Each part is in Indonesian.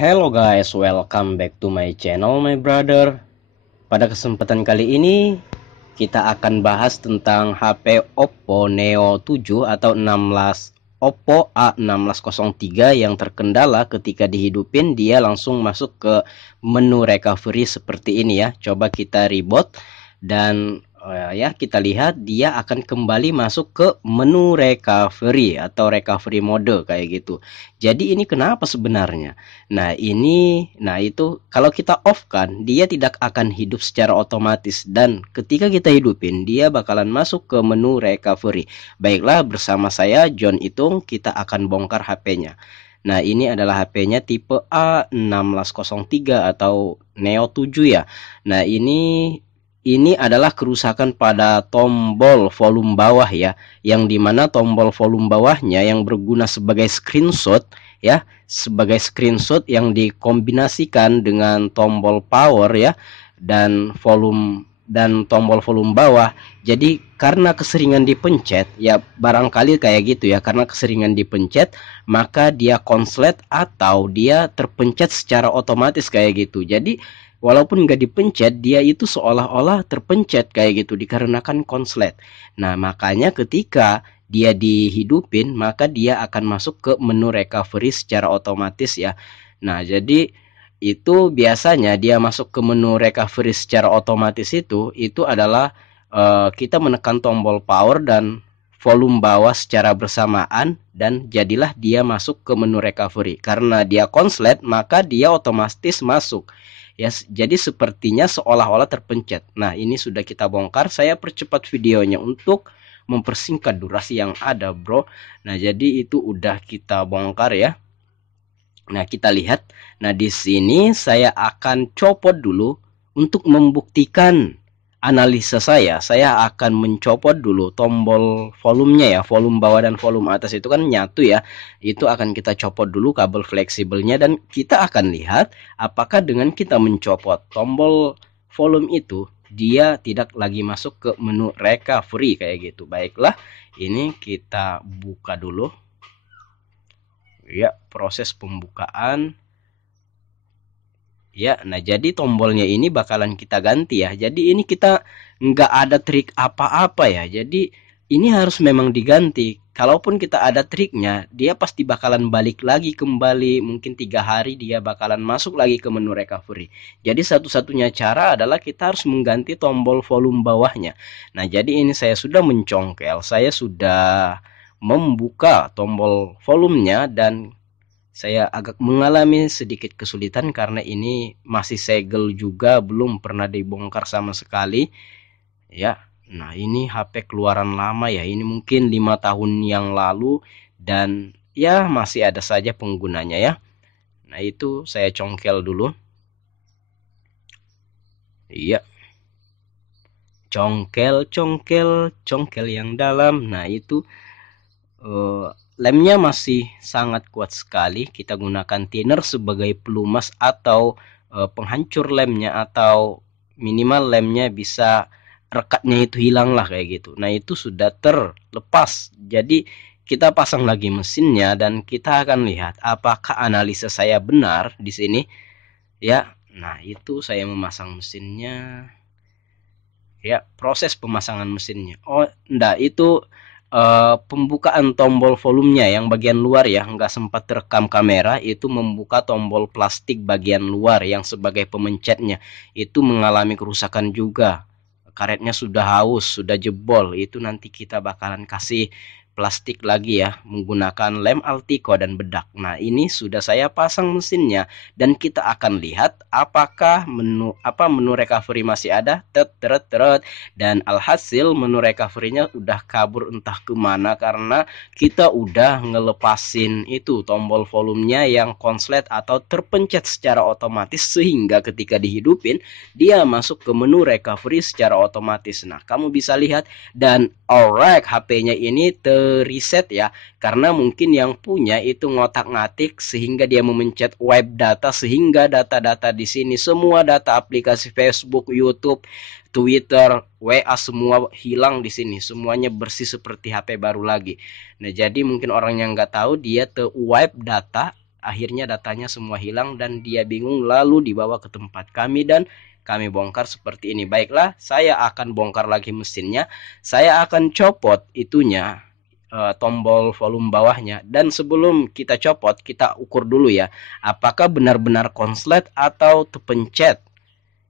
Hello guys, welcome back to my channel my brother. Pada kesempatan kali ini kita akan bahas tentang HP Oppo Neo 7 atau 16 Oppo A1603 yang terkendala ketika dihidupin dia langsung masuk ke menu recovery seperti ini ya. Coba kita reboot dan ya kita lihat dia akan kembali masuk ke menu recovery atau recovery mode kayak gitu. Jadi ini kenapa sebenarnya? Nah itu kalau kita off kan dia tidak akan hidup secara otomatis, dan ketika kita hidupin dia bakalan masuk ke menu recovery. Baiklah, bersama saya John Itung kita akan bongkar HP-nya. Nah ini adalah HP-nya tipe A1603 atau Neo 7 ya. Nah ini adalah kerusakan pada tombol volume bawah ya, yang dimana tombol volume bawahnya yang berguna sebagai screenshot ya, sebagai screenshot yang dikombinasikan dengan tombol power ya, dan tombol volume bawah. Jadi karena keseringan dipencet ya, barangkali kayak gitu ya, karena keseringan dipencet maka dia konslet atau dia terpencet secara otomatis kayak gitu. Jadi walaupun nggak dipencet dia itu seolah-olah terpencet kayak gitu dikarenakan konslet. Nah makanya ketika dia dihidupin maka dia akan masuk ke menu recovery secara otomatis ya. Nah jadi itu biasanya dia masuk ke menu recovery secara otomatis itu adalah kita menekan tombol power dan volume bawah secara bersamaan, dan jadilah dia masuk ke menu recovery. Karena dia konslet maka dia otomatis masuk ya, jadi sepertinya seolah-olah terpencet. Nah ini sudah kita bongkar, saya percepat videonya untuk mempersingkat durasi yang ada bro. Nah jadi itu udah kita bongkar ya. Nah kita lihat, nah di sini saya akan copot dulu untuk membuktikan analisa saya akan mencopot dulu tombol volumenya ya, volume bawah dan volume atas itu kan nyatu ya, itu akan kita copot dulu kabel fleksibelnya, dan kita akan lihat apakah dengan kita mencopot tombol volume itu dia tidak lagi masuk ke menu recovery kayak gitu. Baiklah, ini kita buka dulu ya, proses pembukaan ya. Nah jadi tombolnya ini bakalan kita ganti ya, jadi ini kita nggak ada trik apa-apa ya, jadi ini harus memang diganti. Kalaupun kita ada triknya dia pasti bakalan balik lagi kembali, mungkin 3 hari dia bakalan masuk lagi ke menu recovery. Jadi satu-satunya cara adalah kita harus mengganti tombol volume bawahnya. Nah jadi ini saya sudah mencongkel, saya sudah membuka tombol volumenya, dan saya agak mengalami sedikit kesulitan karena ini masih segel juga, belum pernah dibongkar sama sekali ya. Nah ini HP keluaran lama ya, ini mungkin 5 tahun yang lalu, dan ya masih ada saja penggunanya ya. Nah itu saya congkel dulu. Iya, congkel yang dalam. Nah itu lemnya masih sangat kuat sekali. Kita gunakan thinner sebagai pelumas atau penghancur lemnya, atau minimal lemnya bisa rekatnya itu hilang lah kayak gitu. Nah itu sudah terlepas, jadi kita pasang lagi mesinnya dan kita akan lihat apakah analisa saya benar di sini ya. Nah itu saya memasang mesinnya ya, proses pemasangan mesinnya. Oh enggak, itu pembukaan tombol volumenya yang bagian luar ya, nggak sempat terekam kamera. Itu membuka tombol plastik bagian luar yang sebagai pemencetnya, itu mengalami kerusakan juga. Karetnya sudah haus, sudah jebol. Itu nanti kita bakalan kasih plastik lagi ya, menggunakan lem Altico dan bedak. Nah ini sudah saya pasang mesinnya, dan kita akan lihat apakah menu recovery masih ada. Dan alhasil menu recovery-nya udah kabur entah kemana, karena kita udah ngelepasin itu tombol volumenya yang konslet atau terpencet secara otomatis, sehingga ketika dihidupin dia masuk ke menu recovery secara otomatis. Nah kamu bisa lihat, dan alright, HP-nya ini reset ya, karena mungkin yang punya itu ngotak-ngatik sehingga dia memencet wipe data, sehingga data-data di sini semua data aplikasi Facebook, YouTube, Twitter, WA semua hilang di sini, semuanya bersih seperti HP baru lagi. Nah jadi mungkin orang yang nggak tahu, dia wipe data akhirnya datanya semua hilang dan dia bingung, lalu dibawa ke tempat kami dan kami bongkar seperti ini. Baiklah, saya akan bongkar lagi mesinnya. Saya akan copot itunya, tombol volume bawahnya, dan sebelum kita copot kita ukur dulu ya, apakah benar-benar konslet atau terpencet.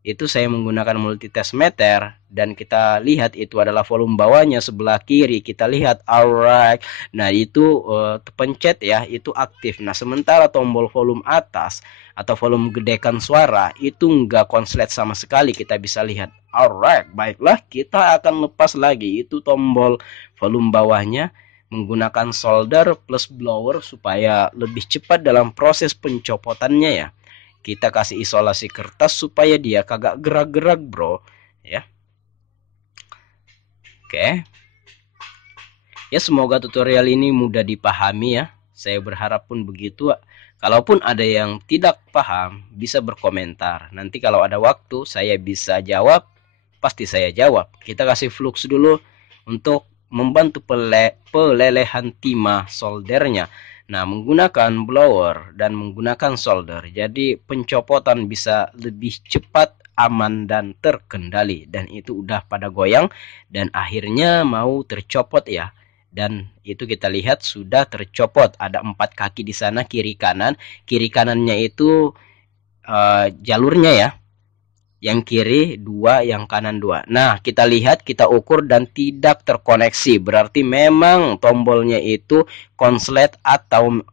Itu saya menggunakan multitest meter dan kita lihat itu adalah volume bawahnya sebelah kiri. Kita lihat, alright, nah itu terpencet ya, itu aktif. Nah sementara tombol volume atas atau volume gedekan suara itu enggak konslet sama sekali, kita bisa lihat. Alright, baiklah, kita akan lepas lagi itu tombol volume bawahnya menggunakan solder plus blower supaya lebih cepat dalam proses pencopotannya ya. Kita kasih isolasi kertas supaya dia kagak gerak-gerak, bro, ya. Oke. Ya, semoga tutorial ini mudah dipahami ya. Saya berharap pun begitu. Kalaupun ada yang tidak paham, bisa berkomentar. Nanti kalau ada waktu saya bisa jawab, pasti saya jawab. Kita kasih flux dulu untuk membantu pelelehan timah soldernya. Nah, menggunakan blower dan menggunakan solder, jadi pencopotan bisa lebih cepat, aman, dan terkendali. Dan itu udah pada goyang dan akhirnya mau tercopot ya. Dan itu kita lihat sudah tercopot. Ada 4 kaki di sana, kiri kanan. Kiri kanannya itu jalurnya ya. Yang kiri 2, yang kanan 2. Nah, kita lihat, kita ukur dan tidak terkoneksi. Berarti memang tombolnya itu konslet atau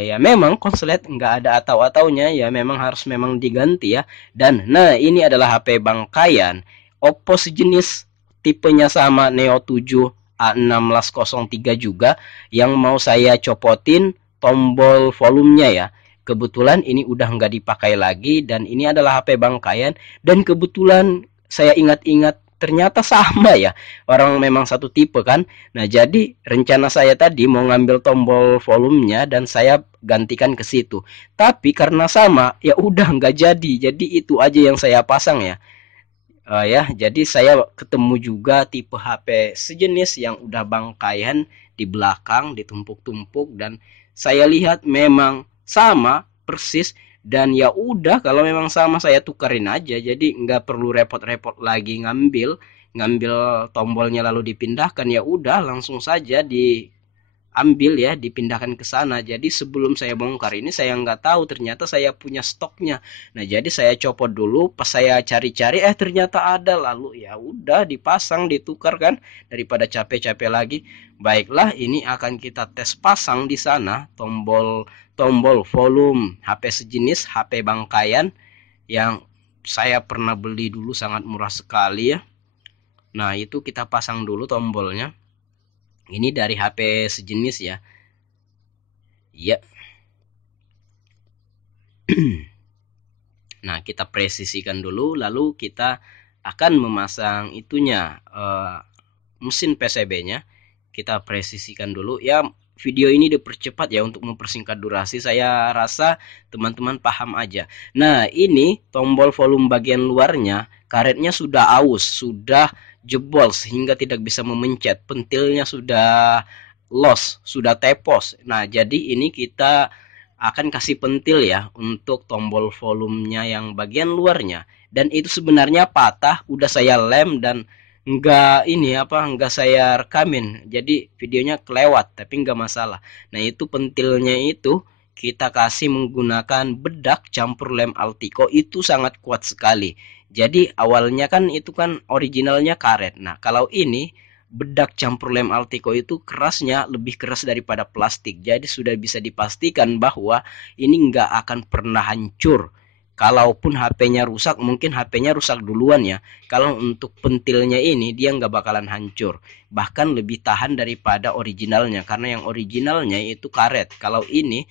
ya memang konslet, nggak ada atau-ataunya ya, memang harus memang diganti ya. Dan nah, ini adalah HP bangkayan Oppo sejenis, tipenya sama Neo 7 A1603 juga, yang mau saya copotin tombol volumenya ya. Kebetulan ini udah nggak dipakai lagi dan ini adalah HP bangkayan, dan kebetulan saya ingat-ingat ternyata sama ya, orang memang satu tipe kan. Nah jadi rencana saya tadi mau ngambil tombol volumenya dan saya gantikan ke situ, tapi karena sama ya udah nggak jadi itu aja yang saya pasang ya. Ya jadi saya ketemu juga tipe HP sejenis yang udah bangkayan di belakang ditumpuk-tumpuk, dan saya lihat memang sama persis. Dan ya udah, kalau memang sama saya tukerin aja, jadi nggak perlu repot-repot lagi ngambil tombolnya lalu dipindahkan. Ya udah langsung saja diambil ya, dipindahkan ke sana. Jadi sebelum saya bongkar ini saya nggak tahu ternyata saya punya stoknya. Nah jadi saya copot dulu, pas saya cari-cari ternyata ada, lalu ya udah dipasang, ditukar kan, daripada capek-capek lagi. Baiklah, ini akan kita tes pasang di sana tombol volume HP sejenis, HP bangkayan yang saya pernah beli dulu, sangat murah sekali ya. Nah itu kita pasang dulu tombolnya. Ini dari HP sejenis ya. Iya. Nah kita presisikan dulu, lalu kita akan memasang itunya, mesin PCB-nya. Kita presisikan dulu ya. Video ini dipercepat ya untuk mempersingkat durasi. Saya rasa teman-teman paham aja. Nah ini tombol volume bagian luarnya, karetnya sudah aus, sudah jebol sehingga tidak bisa memencet. Pentilnya sudah loss, sudah tepos. Nah jadi ini kita akan kasih pentil ya untuk tombol volumenya yang bagian luarnya. Dan itu sebenarnya patah, udah saya lem dan enggak saya rekamin, jadi videonya kelewat, tapi enggak masalah. Nah itu pentilnya itu kita kasih menggunakan bedak campur lem Altico, itu sangat kuat sekali. Jadi awalnya kan itu kan originalnya karet. Nah kalau ini bedak campur lem Altico itu kerasnya lebih keras daripada plastik, jadi sudah bisa dipastikan bahwa ini enggak akan pernah hancur. Kalaupun HP-nya rusak, mungkin HP-nya rusak duluan ya. Kalau untuk pentilnya ini dia nggak bakalan hancur, bahkan lebih tahan daripada originalnya, karena yang originalnya itu karet. Kalau ini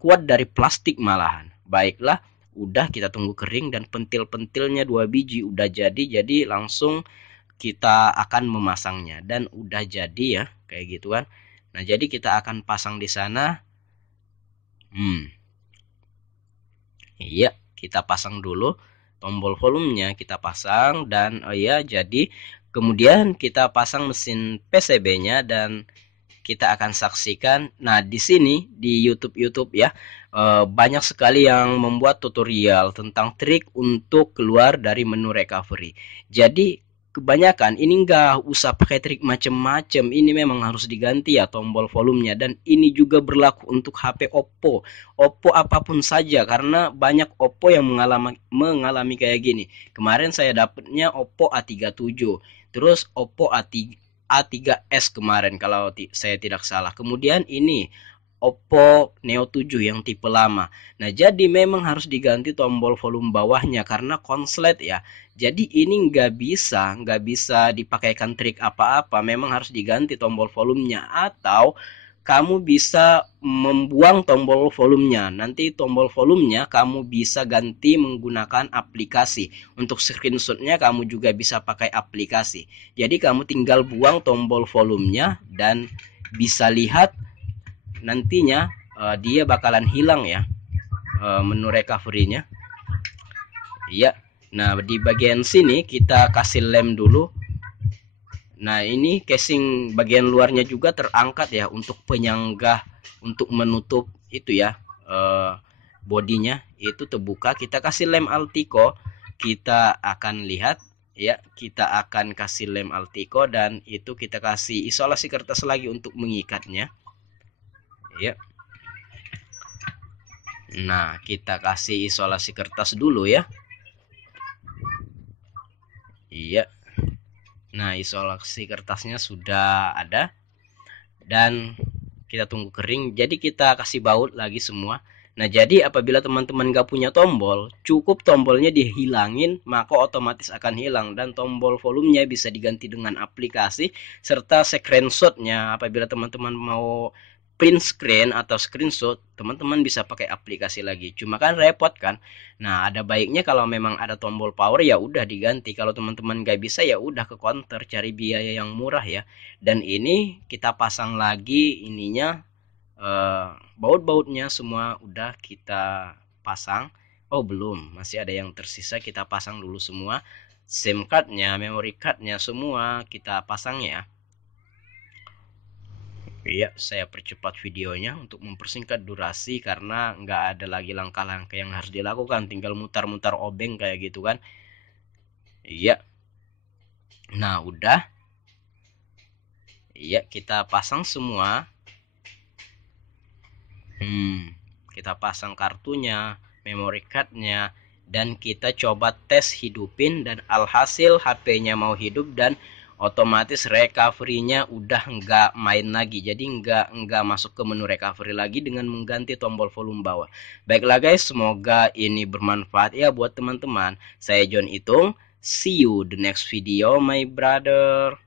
kuat dari plastik malahan. Baiklah, udah kita tunggu kering dan pentil-pentilnya 2 biji udah jadi langsung kita akan memasangnya dan udah jadi ya kayak gitu kan. Nah jadi kita akan pasang di sana. Iya, kita pasang dulu tombol volumenya, kita pasang dan ya jadi kemudian kita pasang mesin PCB-nya dan kita akan saksikan. Nah, di sini di YouTube ya, banyak sekali yang membuat tutorial tentang trik untuk keluar dari menu recovery. Jadi kebanyakan ini nggak usah pakai trik macem-macem, ini memang harus diganti ya tombol volumenya, dan ini juga berlaku untuk HP Oppo apapun saja, karena banyak Oppo yang mengalami kayak gini. Kemarin saya dapatnya Oppo A37, terus Oppo A3s kemarin kalau saya tidak salah. Kemudian ini Oppo Neo 7 yang tipe lama. Nah, jadi memang harus diganti tombol volume bawahnya karena konslet ya. Jadi ini nggak bisa dipakaikan trik apa-apa. Memang harus diganti tombol volumenya, atau kamu bisa membuang tombol volumenya. Nanti tombol volumenya kamu bisa ganti menggunakan aplikasi. Untuk screenshotnya kamu juga bisa pakai aplikasi. Jadi kamu tinggal buang tombol volumenya dan bisa lihat nantinya dia bakalan hilang ya menu recovery-nya. Iya. Nah, di bagian sini kita kasih lem dulu. Nah, ini casing bagian luarnya juga terangkat ya untuk penyangga, untuk menutup itu ya, bodinya itu terbuka. Kita kasih lem Altico. Kita akan lihat ya, kita akan kasih lem Altico, dan itu kita kasih isolasi kertas lagi untuk mengikatnya. Ya. Nah, kita kasih isolasi kertas dulu ya. Iya. Nah, isolasi kertasnya sudah ada dan kita tunggu kering. Jadi kita kasih baut lagi semua. Nah, jadi apabila teman-teman gak punya tombol, cukup tombolnya dihilangin, maka otomatis akan hilang, dan tombol volumenya bisa diganti dengan aplikasi serta screenshotnya. Apabila teman-teman mau print screen atau screenshot, teman-teman bisa pakai aplikasi lagi. Cuma kan repot kan. Nah, ada baiknya kalau memang ada tombol power ya udah diganti. Kalau teman-teman gak bisa ya udah ke counter cari biaya yang murah ya. Dan ini kita pasang lagi ininya, baut-bautnya semua udah kita pasang. Oh belum, masih ada yang tersisa, kita pasang dulu semua. SIM cardnya, memory cardnya semua kita pasang ya. Iya, saya percepat videonya untuk mempersingkat durasi karena nggak ada lagi langkah-langkah yang harus dilakukan, tinggal mutar-mutar obeng kayak gitu kan. Iya. Nah, udah. Iya, kita pasang semua. Kita pasang kartunya, memory cardnya, dan kita coba tes hidupin, dan alhasil HP-nya mau hidup dan otomatis recovery-nya udah nggak main lagi. Jadi nggak masuk ke menu recovery lagi dengan mengganti tombol volume bawah. Baiklah guys, semoga ini bermanfaat ya buat teman-teman. Saya John Itung. See you the next video my brother.